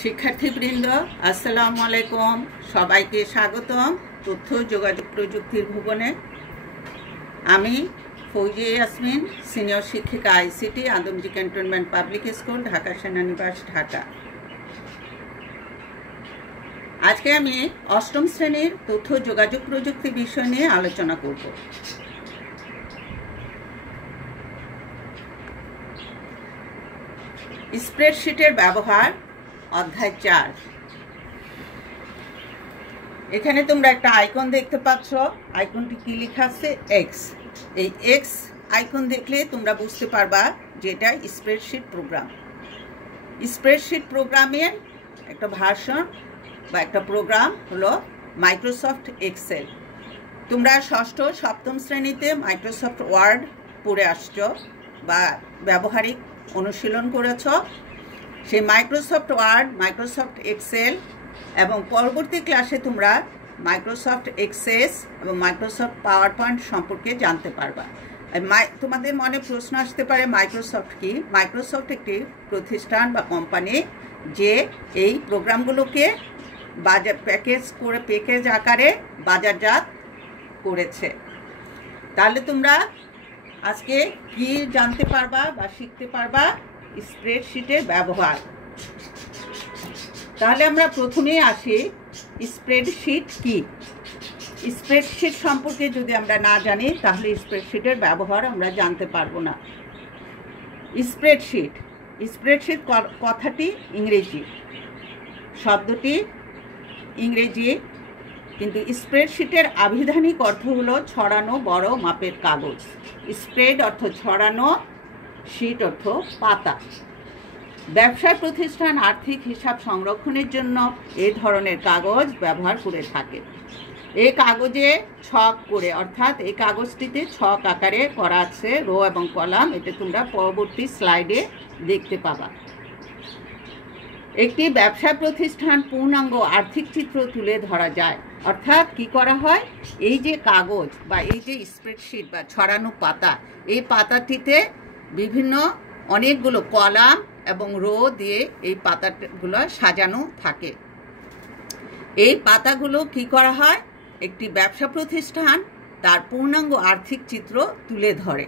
শিক্ষার্থীবৃন্দ আসসালামু আলাইকুম, সবাইকে স্বাগতম তথ্য যোগাযোগ প্রযুক্তির ভুবনে। আমি ফৌজিয়া ইয়াসমিন, সিনিয়র শিক্ষিকা ICT, Adamjee cantonment public school, Dhaka সেনানিবাস, ঢাকা। আজকে আমি অষ্টম শ্রেণীর তথ্য যোগাযোগ প্রযুক্তি বিষয় নিয়ে আলোচনা করব। স্প্রেডশিটের ব্যবহার, অধ্যায় 4। এখানে তোমরা একটা আইকন দেখতে পাচ্ছ। আইকনটি কি লেখা আছে? এক্স। এই এক্স আইকন দেখলে তোমরা বুঝতে পারবা যে এটা স্প্রেডশিট প্রোগ্রাম। স্প্রেডশিট প্রোগ্রামের একটা ভার্সন বা একটা প্রোগ্রাম হলো মাইক্রোসফট এক্সেল। তোমরা ষষ্ঠ সপ্তম শ্রেণীতে মাইক্রোসফট ওয়ার্ড পড়ে আসছো বা ব্যবহারিক অনুশীলন করেছ। সেই মাইক্রোসফট ওয়ার্ড, মাইক্রোসফট এক্সেল এবং পরবর্তী ক্লাসে তোমরা মাইক্রোসফট এক্সেস এবং মাইক্রোসফট পাওয়ার পয়েন্ট সম্পর্কে জানতে পারবা। তোমাদের মনে প্রশ্ন আসতে পারে, মাইক্রোসফট কি? মাইক্রোসফট একটি প্রতিষ্ঠান বা কোম্পানি যে এই প্রোগ্রামগুলোকে প্যাকেজ আকারে বাজারজাত করেছে। তাহলে তোমরা আজকে কি জানতে পারবা বা শিখতে পারবা? স্প্রেডশিটের ব্যবহার। তাহলে আমরা প্রথমেই আসি, স্প্রেডশিট কি? স্প্রেডশিট সম্পর্কে যদি আমরা না জানি তাহলে স্প্রেডশিটের ব্যবহার আমরা জানতে পারবো না। স্প্রেডশিট কথাটি ইংরেজি, শব্দটি ইংরেজি, কিন্তু স্প্রেডশিটের আবিধানিক অর্থ হলো ছড়ানো বড় মাপের কাগজ। স্প্রেড অর্থ ছড়ানো, শিট অর্থ পাতা। ব্যবসায় প্রতিষ্ঠান আর্থিক হিসাব সংরক্ষণের জন্য এই ধরনের কাগজ ব্যবহার করে থাকে। এই কাগজে ছক করে, অর্থাৎ এই কাগজটিতে ছক আকারে করা আছে, রো এবং কলাম। এটা তোমরা পরবর্তী স্লাইডে দেখতে পাবা। একটি ব্যবসা প্রতিষ্ঠান পূর্ণাঙ্গ আর্থিক চিত্র তুলে ধরা যায়। অর্থাৎ কি করা হয়, এই যে কাগজ বা এই যে স্প্রেডশিট বা ছড়ানো পাতা, এই পাতাটিতে বিভিন্ন অনেকগুলো কলাম এবং রো দিয়ে এই পাতাগুলো সাজানো থাকে। এই পাতাগুলো কি করা হয়, একটি ব্যবসা প্রতিষ্ঠান তার পূর্ণাঙ্গ আর্থিক চিত্র তুলে ধরে।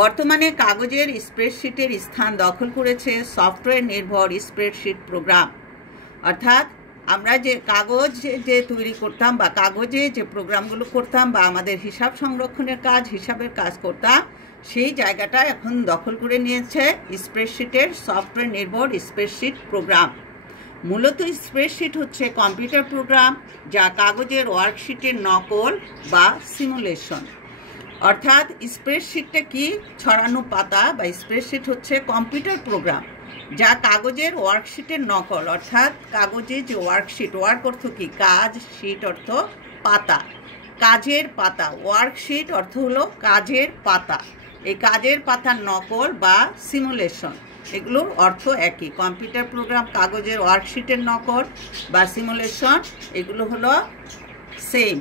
বর্তমানে কাগজের স্প্রেডশিটের স্থান দখল করেছে সফটওয়্যার নির্ভর স্প্রেডশিট প্রোগ্রাম। অর্থাৎ আমরা যে কাগজ যে তৈরি করতাম বা কাগজে যে প্রোগ্রামগুলো করতাম বা আমাদের হিসাব সংরক্ষণের কাজ, হিসাবের কাজ করতাম, সেই জায়গাটা এখন দখল করে নিয়েছে স্প্রেডশিটের সফটওয়্যার নির্ভর স্প্রেডশিট প্রোগ্রাম। মূলত স্প্রেডশিট হচ্ছে কম্পিউটার প্রোগ্রাম যা কাগজের ওয়ার্কশিটের নকল বা সিমুলেশন। অর্থাৎ স্প্রেডশিটটা কি? ছড়ানো পাতা বা স্প্রেডশিট হচ্ছে কম্পিউটার প্রোগ্রাম যা কাগজের ওয়ার্কশিটের নকল। অর্থাৎ কাগজে যে ওয়ার্কশিট, ওয়ার্ক অর্থ কি? কাজ, শিট অর্থ পাতা, কাজের পাতা। ওয়ার্কশিট অর্থ হলো কাজের পাতা। এই কাজের পাতার নকল বা সিমুলেশন, এগুলোর অর্থ একই। কম্পিউটার প্রোগ্রাম, কাগজের ওয়ার্কশিটের নকল বা সিমুলেশন, এগুলো হলো সেম।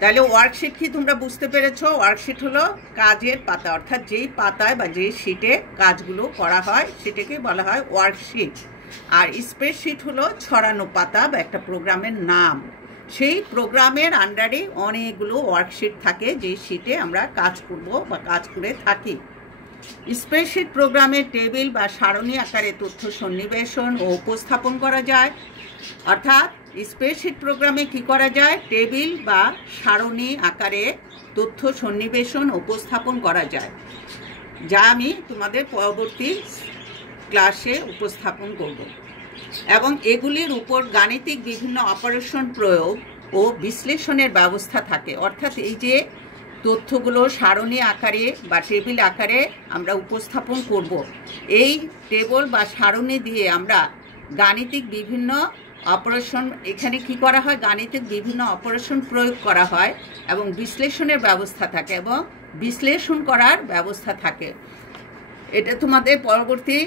তাহলে ওয়ার্কশিট কি তোমরা বুঝতে পেরেছো? ওয়ার্কশিট হলো কাজের পাতা, অর্থাৎ যেই পাতায় বা যেই শিটে কাজগুলো করা হয় সেটাকে বলা হয় ওয়ার্কশিট। আর স্প্রেডশিট হলো ছড়ানো পাতা বা একটা প্রোগ্রামের নাম। সেই প্রোগ্রামের আন্ডারে অনেকগুলো ওয়ার্কশিট থাকে, যেই শিটে আমরা কাজ করব বা কাজ করে থাকি। স্প্রেডশিট প্রোগ্রামে টেবিল বা সারণী আকারে তথ্য সন্নিবেশন ও উপস্থাপন করা যায়। অর্থাৎ স্প্রেডশিট প্রোগ্রামে কি করা যায়? টেবিল বা সারণী আকারে তথ্য সন্নিবেশন উপস্থাপন করা যায়, যা আমি তোমাদের পরবর্তী ক্লাসে উপস্থাপন করব। এবং এগুলির উপর গাণিতিক বিভিন্ন অপারেশন প্রয়োগ ও বিশ্লেষণের ব্যবস্থা থাকে। অর্থাৎ এই যে তথ্যগুলো সারণী আকারে বা টেবিল আকারে আমরা উপস্থাপন করব, এই টেবিল বা সারণী দিয়ে আমরা গাণিতিক বিভিন্ন অপারেশন, এখানে কি করা হয়? গাণিতিক বিভিন্ন অপারেশন প্রয়োগ করা হয় এবং বিশ্লেষণের ব্যবস্থা থাকে এবং বিশ্লেষণ করার ব্যবস্থা থাকে। এটা তোমাদের পরবর্তী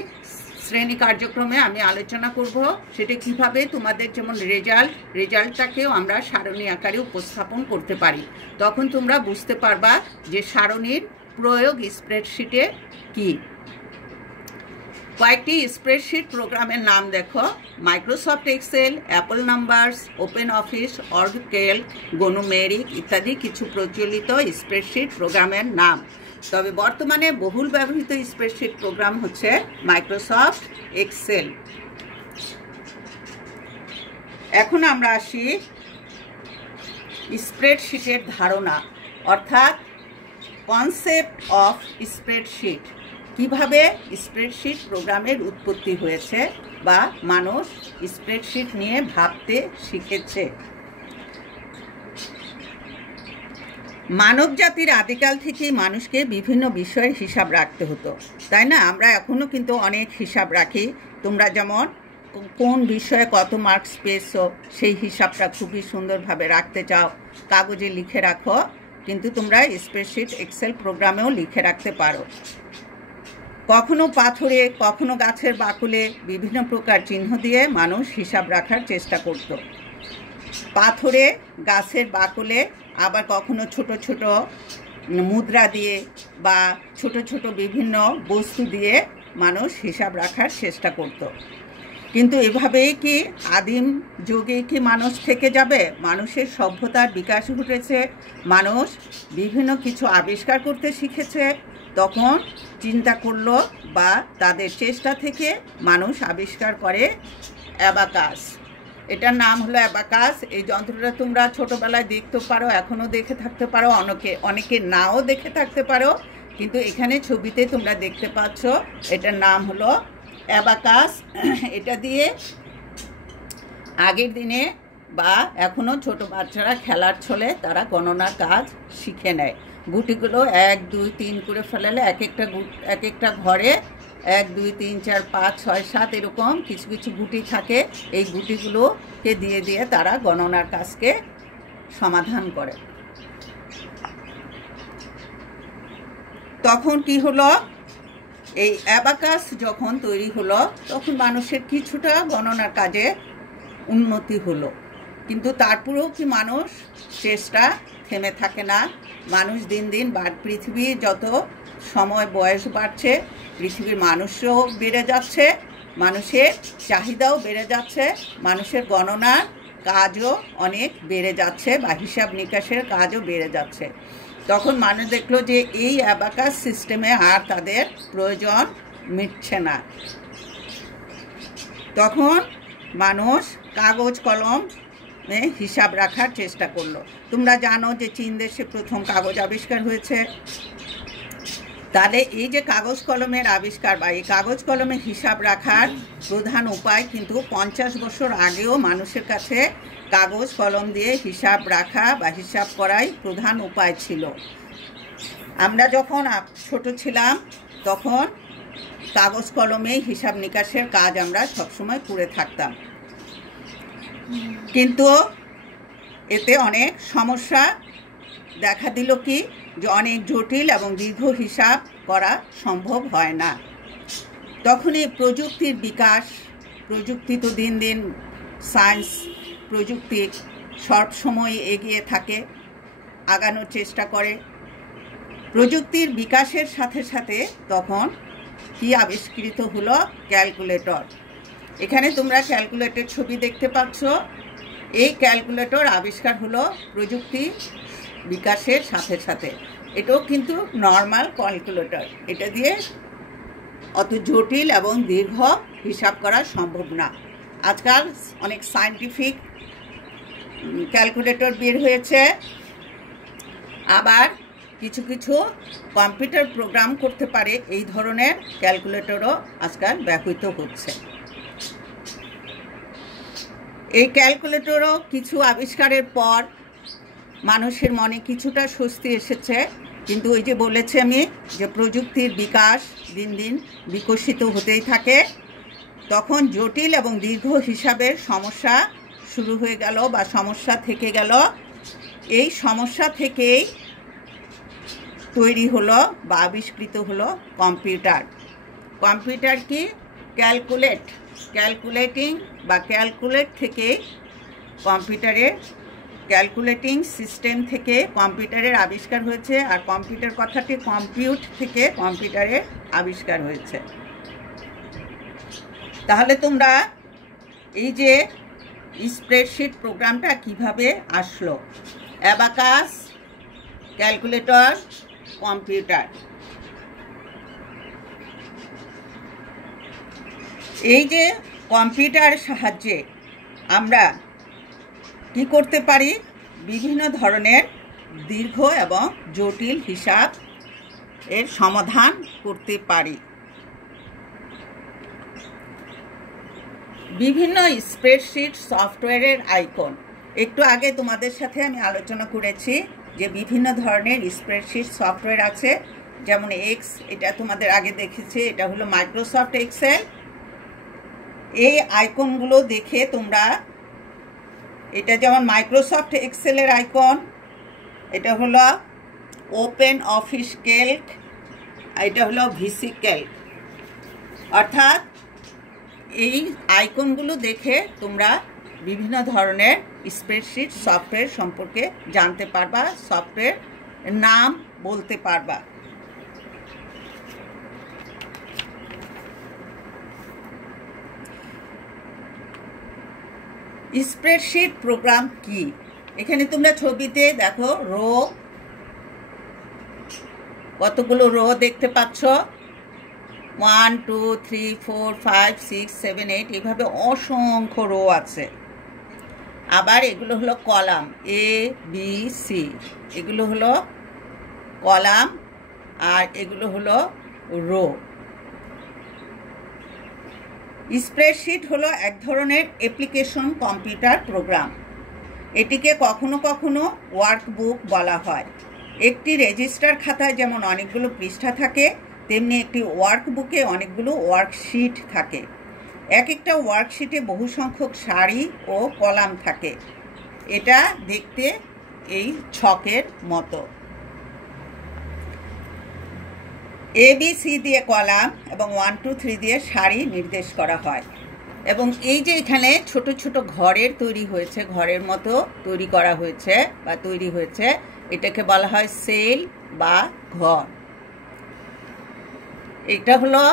শ্রেণী কার্যক্রমে আমি আলোচনা করব, সেটা কিভাবে তোমাদের যেমন রেজাল্টটাকেও আমরা সারণী আকারে উপস্থাপন করতে পারি। তখন তোমরা বুঝতে পারবা যে সারণীর প্রয়োগ স্প্রেডশিটে কি। কয়েকটি স্প্রেডশিট প্রোগ্রামের নাম দেখো: Microsoft Excel, Apple Numbers, OpenOffice, Oracle, Gnumeric ইত্যাদি কিছু প্রচলিত স্প্রেডশিট প্রোগ্রামের নাম। তবে বর্তমানে বহুল ব্যবহৃত স্প্রেডশিট প্রোগ্রাম হচ্ছে মাইক্রোসফট এক্সেল। এখন আমরা আসি স্প্রেডশিটের ধারণা, অর্থাৎ কনসেপ্ট অফ স্প্রেডশিট। কিভাবে স্প্রেডশিট প্রোগ্রামের উৎপত্তি হয়েছে বা মানুষ স্প্রেডশিট নিয়ে ভাবতে শিখেছে। মানব জাতির আদিকাল থেকেই মানুষকে বিভিন্ন বিষয়ে হিসাব রাখতে হতো, তাই না? আমরা এখনও কিন্তু অনেক হিসাব রাখি। তোমরা যেমন কোন বিষয়ে কত মার্কস পেয়েছো সেই হিসাবটা খুবই সুন্দরভাবে রাখতে চাও, কাগজে লিখে রাখো, কিন্তু তোমরা স্প্রেডশিট এক্সেল প্রোগ্রামেও লিখে রাখতে পারো। কখনো পাথরে, কখনো গাছের বাকলে বিভিন্ন প্রকার চিহ্ন দিয়ে মানুষ হিসাব রাখার চেষ্টা করত। পাথরে, গাছের বাকলে, আবার কখনো ছোট ছোট মুদ্রা দিয়ে বা ছোট ছোট বিভিন্ন বস্তু দিয়ে মানুষ হিসাব রাখার চেষ্টা করত। কিন্তু এভাবেই কি আদিম যুগে কি মানুষ থেকে যাবে? মানুষের সভ্যতার বিকাশ ঘটেছে, মানুষ বিভিন্ন কিছু আবিষ্কার করতে শিখেছে, তখন চিন্তা করলো বা তাদের চেষ্টা থেকে মানুষ আবিষ্কার করে অ্যাবাকাস। এটার নাম হলো অ্যাবাকাস। এই যন্ত্রটা তোমরা ছোটোবেলায় দেখতে পারো, এখনও দেখে থাকতে পারো, অনেকে নাও দেখে থাকতে পারো, কিন্তু এখানে ছবিতে তোমরা দেখতে পাচ্ছ এটার নাম হলো অ্যাবাকাস। এটা দিয়ে আগের দিনে বা এখনও ছোট বাচ্চারা খেলার ছলে তারা গণনার কাজ শিখে নেয়। গুটিগুলো 1 2 3 করে ফেলালে এক একটা ঘরে 1 2 3 4 5 6 7 এরকম কিছু কিছু গুটি থাকে। এই গুটিগুলোকে দিয়ে দিয়ে তারা গণনার কাজকে সমাধান করে। তখন কি হলো, এই অ্যাবাকাস যখন তৈরি হলো তখন মানুষের কিছুটা গণনার কাজে উন্নতি হলো, কিন্তু তারপরেও কি মানুষ চেষ্টা থেমে থাকে না। মানুষ দিন দিন পৃথিবীর যত সময় বয়স বাড়ছে, পৃথিবীর মানুষও বেড়ে যাচ্ছে, মানুষের চাহিদাও বেড়ে যাচ্ছে, মানুষের গণনার কাজও অনেক বেড়ে যাচ্ছে বা হিসাব নিকাশের কাজও বেড়ে যাচ্ছে। তখন মানুষ দেখলো যে এই অ্যাবাকাস সিস্টেমে আর তাদের প্রয়োজন মিটছে না। তখন মানুষ কাগজ কলম হিসাব রাখার চেষ্টা করলো। তোমরা জানো যে চীন দেশে প্রথম কাগজ আবিষ্কার হয়েছে। তাহলে এই যে কাগজ কলমের আবিষ্কার বা এই কাগজ কলমে হিসাব রাখার প্রধান উপায় কিন্তু 50 বছর আগেও মানুষের কাছে কাগজ কলম দিয়ে হিসাব রাখা বা হিসাব করাই প্রধান উপায় ছিল। আমরা যখন ছোট ছিলাম তখন কাগজ কলমে হিসাব নিকাশের কাজ আমরা সবসময় করে থাকতাম, কিন্তু এতে অনেক সমস্যা দেখা দিল কি যে অনেক জটিল এবং দীর্ঘ হিসাব করা সম্ভব হয় না। তখনই প্রযুক্তির বিকাশ, প্রযুক্তি তো দিন দিন সায়েন্স প্রযুক্তি সব সময় এগিয়ে থাকে, আগানোর চেষ্টা করে। প্রযুক্তির বিকাশের সাথে সাথে তখন কি আবিষ্কৃত হলো? ক্যালকুলেটর। এখানে তোমরা ক্যালকুলেটর ছবি দেখতে পাচ্ছ। এই ক্যালকুলেটর আবিষ্কার হলো প্রযুক্তি বিকাশের সাথে সাথে। এটাও কিন্তু নর্মাল ক্যালকুলেটর, এটা দিয়ে অত জটিল এবং দীর্ঘ হিসাব করা সম্ভব না। আজকাল অনেক সায়েন্টিফিক ক্যালকুলেটর বের হয়েছে, আবার কিছু কিছু কম্পিউটার প্রোগ্রাম করতে পারে এই ধরনের ক্যালকুলেটরও আজকাল ব্যবহৃত হচ্ছে। এই ক্যালকুলেটরও কিছু আবিষ্কারের পর মানুষের মনে কিছুটা স্বস্তি এসেছে, কিন্তু ওই যে বলেছি আমি যে প্রযুক্তির বিকাশ দিন দিন বিকশিত হতেই থাকে, তখন জটিল এবং দীর্ঘ হিসাবের সমস্যা শুরু হয়ে গেল বা সমস্যা থেকে গেল। এই সমস্যা থেকেই তৈরি হলো বা আবিষ্কৃত হলো কম্পিউটার। কম্পিউটার কি? ক্যালকুলেটিং বা ক্যালকুলেট থেকে কম্পিউটারের ক্যালকুলেটিং সিস্টেম থেকে কম্পিউটারের আবিষ্কার হয়েছে, আর কম্পিউটার কথাটি কম্পিউট থেকে কম্পিউটারের আবিষ্কার হয়েছে। তাহলে তোমরা এই যে স্প্রেডশিট প্রোগ্রামটা কিভাবে আসলো, অ্যাবাকাস, ক্যালকুলেটর, কম্পিউটার, এই যে কম্পিউটারের সাহায্যে আমরা কি করতে পারি, বিভিন্ন ধরনের দীর্ঘ এবং জটিল হিসাব এর সমাধান করতে পারি। বিভিন্ন স্প্রেডশিট সফটওয়্যারের আইকন, একটু আগে তোমাদের সাথে আমি আলোচনা করেছি যে বিভিন্ন ধরনের স্প্রেডশিট সফটওয়্যার আছে, যেমন এক্স, এটা তোমাদের আগে দেখেছি, এটা হলো মাইক্রোসফট এক্সেল। এই আইকনগুলো দেখে তোমরা, এটা যেমন মাইক্রোসফট এক্সেলের আইকন, এটা হলো ওপেন অফিস ক্যালক, এটা হলো ভিসি ক্যালক। অর্থাৎ এই আইকনগুলো দেখে তোমরা বিভিন্ন ধরনের স্প্রেডশিট সফটওয়্যার সম্পর্কে জানতে পারবা, সফটওয়্যার নাম বলতে পারবা। স্প্রেডশিট প্রোগ্রাম কি, এখানে তোমরা ছবিতে দেখো রো, কতগুলো রো দেখতে পাচ্ছ, 1 2 3 4 5 6 7 8, এইভাবে অসংখ্য রো আছে। আবার এগুলো হলো কলাম, এ বি সি, এগুলো হলো কলাম, আর এগুলো হলো রো। স্প্রেডশিট হলো এক ধরনের অ্যাপ্লিকেশন কম্পিউটার প্রোগ্রাম। এটিকে কখনো কখনো ওয়ার্কবুক বলা হয়। একটি রেজিস্টার খাতায় যেমন অনেকগুলো পৃষ্ঠা থাকে, তেমনি একটি ওয়ার্কবুকে অনেকগুলো ওয়ার্কশিট থাকে। এক একটা ওয়ার্কশিটে বহু সংখ্যক সারি ও কলাম থাকে। এটা দেখতে এই ছকের মতো। এ বি সি দিয়ে কলাম এবং 1 2 3 দিয়ে সারি নির্দেশ করা হয়। এবং এই যে এখানে ছোট ছোট ঘরের তৈরি হয়েছে, ঘরের মতো তৈরি করা হয়েছে বা তৈরি হয়েছে, এটাকে বলা হয় সেল বা ঘর। এটা হলো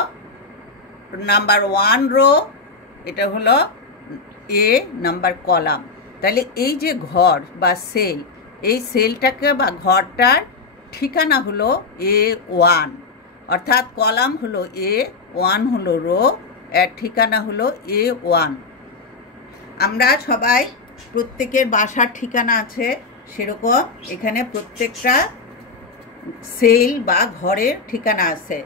নাম্বার 1 রো, এটা হলো এ নাম্বার কলাম। তাহলে এই যে ঘর বা সেল, এই সেলটাকে বা ঘরটার ঠিকানা হলো A1, অর্থাৎ কলাম হলো A1 হলো রো, এর ঠিকানা হলো A1। আমরা সবাই প্রত্যেকের বাসার ঠিকানা আছে, সেরকম এখানে প্রত্যেকটা সেল বা ঘরের ঠিকানা আছে।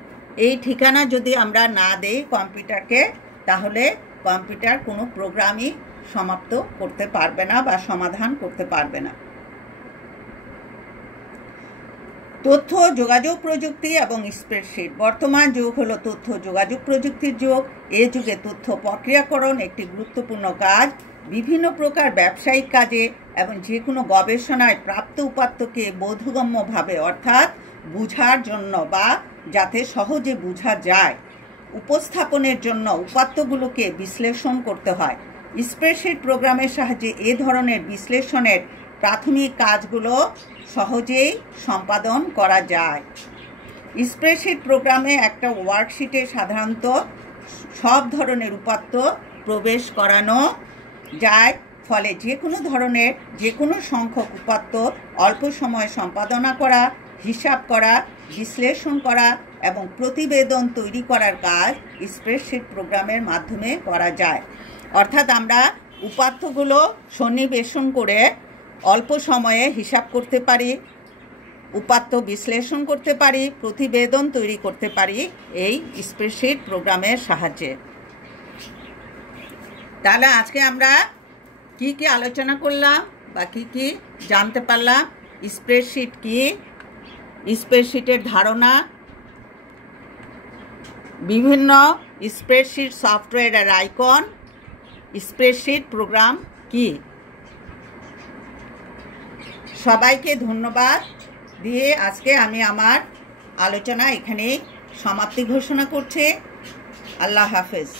এই ঠিকানা যদি আমরা না দেই কম্পিউটারকে, তাহলে কম্পিউটার কোনো প্রোগ্রামই সমাপ্ত করতে পারবে না বা সমাধান করতে পারবে না। তথ্য যোগাযোগ প্রযুক্তি এবং স্প্রেডশিট। বর্তমান যুগ হলো তথ্য যোগাযোগ প্রযুক্তির যুগ। এ যুগে তথ্য প্রক্রিয়াকরণ একটি গুরুত্বপূর্ণ কাজ। বিভিন্ন প্রকার ব্যবসায়িক কাজে এবং যে কোনো গবেষণায় প্রাপ্ত উপাত্তকে বোধগম্যভাবে, অর্থাৎ বুঝার জন্য বা যাতে সহজে বোঝা যায়, উপস্থাপনের জন্য উপাত্তগুলোকে বিশ্লেষণ করতে হয়। স্প্রেডশিট প্রোগ্রামের সাহায্যে এ ধরনের বিশ্লেষণের প্রাথমিক কাজগুলো সহজেই সম্পাদন করা যায়। স্প্রেডশিট প্রোগ্রামে একটা ওয়ার্কশিটে সাধারণত সব ধরনের উপাত্ত প্রবেশ করানো যায়, ফলে যে কোনো ধরনের যে কোনো সংখ্যক উপাত্ত অল্প সময়ে সম্পাদনা করা, হিসাব করা, বিশ্লেষণ করা এবং প্রতিবেদন তৈরি করার কাজ স্প্রেডশিট প্রোগ্রামের মাধ্যমে করা যায়। অর্থাৎ আমরা উপাত্তগুলো সন্নিবেশন করে অল্প সময়ে হিসাব করতে পারি, উপাত্ত বিশ্লেষণ করতে পারি, প্রতিবেদন তৈরি করতে পারি এই স্প্রেডশিট প্রোগ্রামের সাহায্যে। তাহলে আজকে আমরা কি কি আলোচনা করলাম বা কি কি জানতে পারলাম, স্প্রেডশিট কি, স্প্রেডশিটের ধারণা, বিভিন্ন স্প্রেডশিট সফটওয়্যারের আইকন, স্প্রেডশিট প্রোগ্রাম কি। সবাইকে ধন্যবাদ দিয়ে আজকে আমি আমার আলোচনা এখানেই সমাপ্তি ঘোষণা করছি। আল্লাহ হাফেজ।